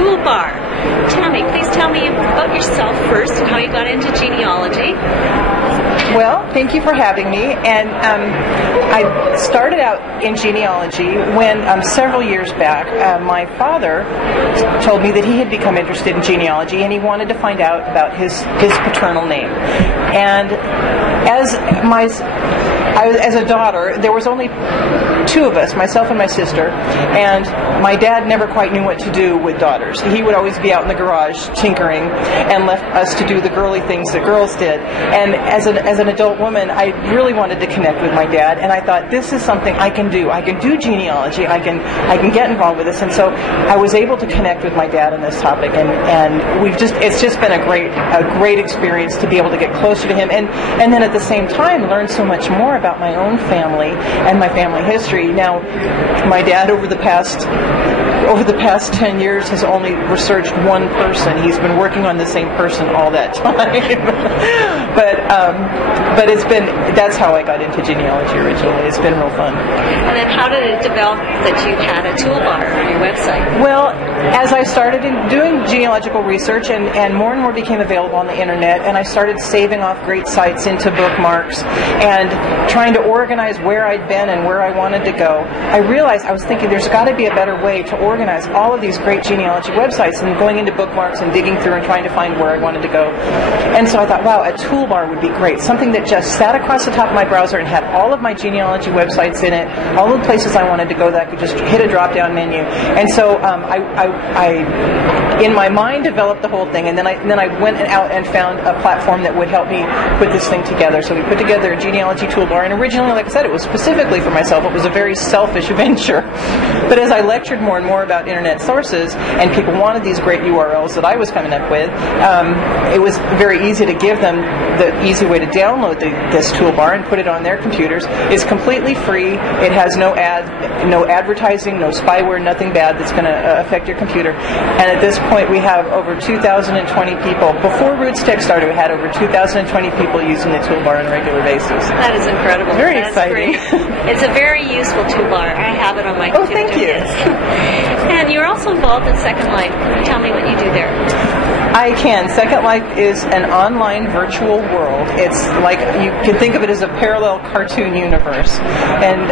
toolbar. Tami, please tell me about yourself first and how you got into genealogy. Well, thank you for having me. And I started out in genealogy when several years back, my father told me that he had become interested in genealogy and he wanted to find out about his paternal name. And as a daughter, there was only two of us, myself and my sister, and my dad never quite knew what to do with daughters. He would always be out in the garage tinkering and left us to do the girly things that girls did. And as an adult woman, I really wanted to connect with my dad, and I thought, this is something I can do. I can do genealogy. I can get involved with this. And so I was able to connect with my dad on this topic, and it's just been a great experience to be able to get closer to him, and then at the same time learn so much more about my own family and my family history. Now, my dad over the past 10 years has only researched one person. He's been working on the same person all that time. but that's how I got into genealogy originally. It's been real fun. And then how did it develop that you had a toolbar on your website? Well, as I started doing genealogical research and more became available on the internet, and I started saving off great sites into bookmarks and trying to organize where I'd been and where I wanted to go, I realized, I was thinking, there's got to be a better way to organize all of these great genealogy websites than going into bookmarks and digging through and trying to find where I wanted to go. And so I thought, wow, a toolbar would be great. Something that just sat across the top of my browser and had all of my genealogy websites in it, all the places I wanted to go that I could just hit a drop-down menu. And so I in my mind, developed the whole thing, and then I went out and found a platform that would help me put this thing together. So we put together a genealogy toolbar, and originally, like I said, it was specifically for myself. It was a very selfish venture. But as I lectured more and more about internet sources, and people wanted these great URLs that I was coming up with, it was very easy to give them the easy way to download this toolbar and put it on their computers. It's completely free. It has no advertising, no spyware, nothing bad that's going to affect your computer. And at this point, we have over 2,020 people. Before Roots Tech started, we had over 2,020 people using the toolbar on a regular basis. That is incredible. Very That's exciting. Great. It's a very useful toolbar. I have it on my computer. Oh, thank you. And you're also involved in Second Life. Tell me what you do there. I can. Second Life is an online virtual world. It's like, you can think of it as a parallel cartoon universe. And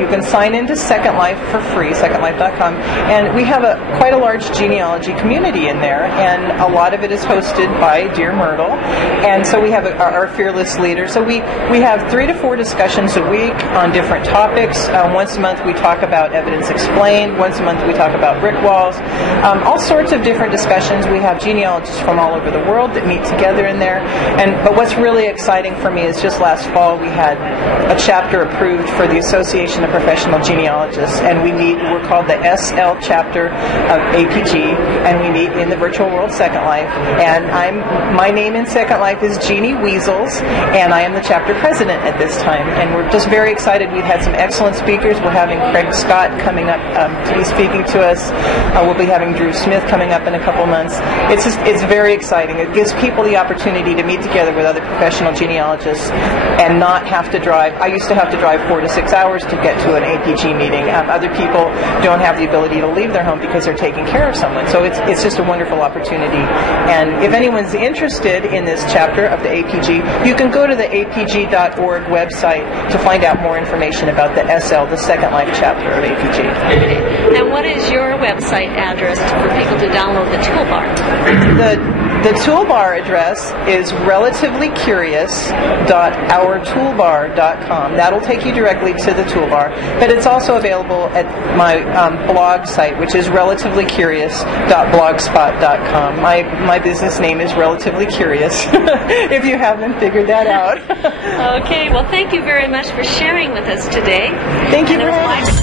you can sign into Second Life for free, secondlife.com. And we have quite a large genealogy community in there, and a lot of it is hosted by Dear Myrtle. And so we have our fearless leader. So we have 3 to 4 discussions a week on different topics. Once a month we talk about Evidence Explained. Once a month we talk about brick walls. All sorts of different discussions. We have genealogists from all over the world that meet together in there. But what's really exciting for me is just last fall we had a chapter approved for the Association of Professional Genealogists, and we're called the SL chapter of APG, and we meet in the virtual world Second Life. And my name in Second Life is Jeannie Weasels, and I am the chapter president at this time. And we're just very excited. We've had some excellent speakers. We're having Craig Scott coming up to be speaking to us. We'll be having Drew Smith coming up in a couple months. It's very exciting. It gives people the opportunity to meet together with other professional genealogists and not have to drive. I used to have to drive 4 to 6 hours to get to an APG meeting. Other people don't have the ability to leave their home because they're taking care of someone. So it's just a wonderful opportunity. And if anyone's interested in this chapter of the APG, you can go to the apg.org website to find out more information about the SL, the Second Life chapter of APG. Okay. And what is your website address for people to download the toolbar? The toolbar address is relativelycurious.ourtoolbar.com. That'll take you directly to the toolbar, but it's also available at my blog site, which is relativelycurious.blogspot.com. My business name is Relatively Curious, if you haven't figured that out. Okay, well, thank you very much for sharing with us today. Thank you for having me.